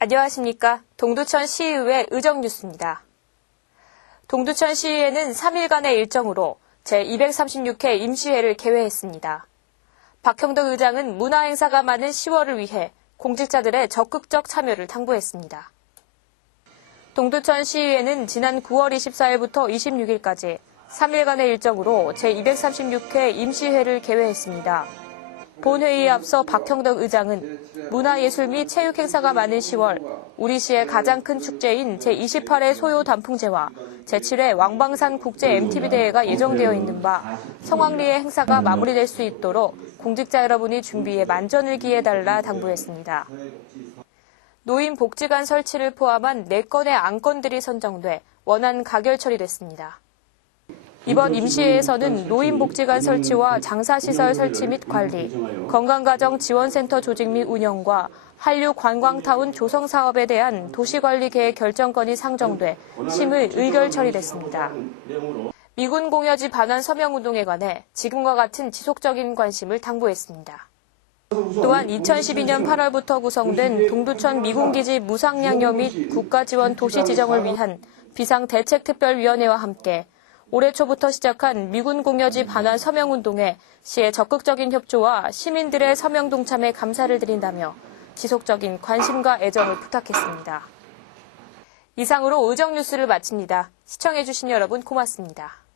안녕하십니까. 동두천 시의회 의정뉴스입니다. 동두천 시의회는 3일간의 일정으로 제236회 임시회를 개회했습니다. 박형덕 의장은 문화행사가 많은 10월을 위해 공직자들의 적극적 참여를 당부했습니다. 동두천 시의회는 지난 9월 24일부터 26일까지 3일간의 일정으로 제236회 임시회를 개회했습니다. 본회의에 앞서 박형덕 의장은 문화예술 및 체육 행사가 많은 10월 우리 시의 가장 큰 축제인 제28회 소요 단풍제와 제7회 왕방산 국제 MTB 대회가 예정되어 있는 바 성황리의 행사가 마무리될 수 있도록 공직자 여러분이 준비에 만전을 기해달라 당부했습니다. 노인 복지관 설치를 포함한 4건의 안건들이 선정돼 원안 가결 처리됐습니다. 이번 임시회에서는 노인복지관 설치와 장사시설 설치 및 관리, 건강가정 지원센터 조직 및 운영과 한류 관광타운 조성 사업에 대한 도시관리 계획 결정건이 상정돼 심의 의결 처리됐습니다. 미군 공여지 반환 서명운동에 관해 지금과 같은 지속적인 관심을 당부했습니다. 또한 2012년 8월부터 구성된 동두천 미군기지 무상양여 및 국가지원 도시 지정을 위한 비상대책특별위원회와 함께 올해 초부터 시작한 미군 공여지 반환 서명운동에 시의 적극적인 협조와 시민들의 서명 동참에 감사를 드린다며 지속적인 관심과 애정을 부탁했습니다. 이상으로 의정뉴스를 마칩니다. 시청해주신 여러분 고맙습니다.